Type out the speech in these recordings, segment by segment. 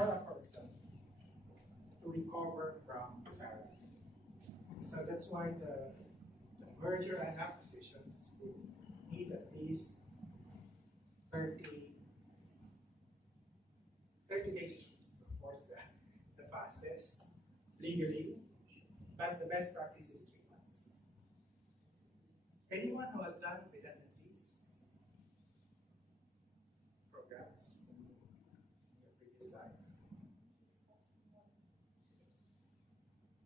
for a person to recover from salary. So that's why the merger and acquisitions would need at least 30, 30 days, of course, the fastest legally, but the best practice is 3 months. Anyone who has done redundancies programs in your previous life?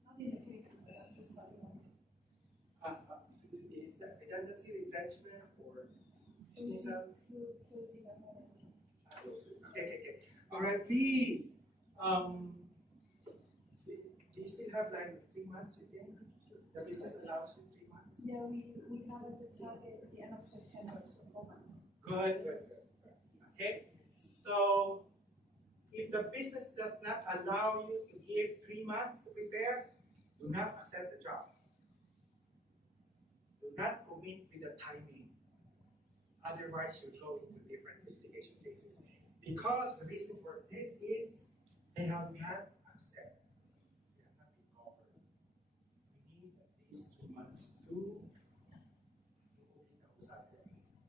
Not in the future, but just starting out. Is that redundancy, retrenchment, or dismissal? Closing a moment. Okay. All right, please. Do you still have like 3 months, you think? The business allows you 3 months? Yeah, we have as a target at the end of September, so 4 months. Good. Okay, so if the business does not allow you to give 3 months to prepare, do not accept the job. Do not commit with the timing. Otherwise, you go into different litigation cases. Because the reason for this is they have not accepted. They have not been covered. We need at least 3 months to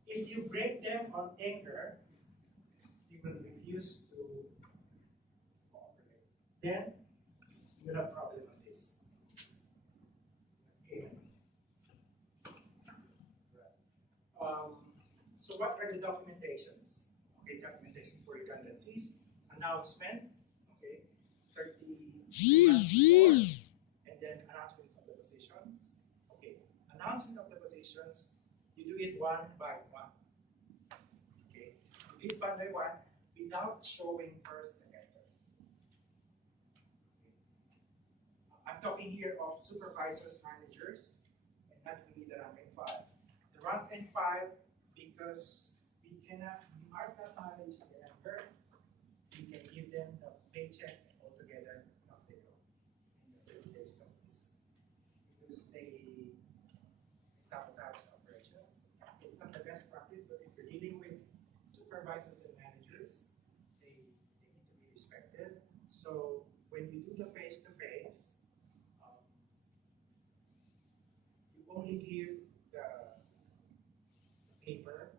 if you break them on anger, you will refuse to cooperate. Then you will have problem on this. Okay. So what are the documentations? Okay, documentation for redundancies, announcement, okay, 30 months before, and then announcement of the positions. Okay, announcement of the positions, you do it one by one. Okay, you do it one by one without showing first the letter. Okay. I'm talking here of supervisors, managers, and not really the rank and file. The rank and file, because we are not managed longer, we can give them the paycheck altogether, not they go in the 30 days notice. Because they sabotage operations. It's not the best practice, but if you're dealing with supervisors and managers, they need to be respected. So when you do the face-to-face, you only give the paper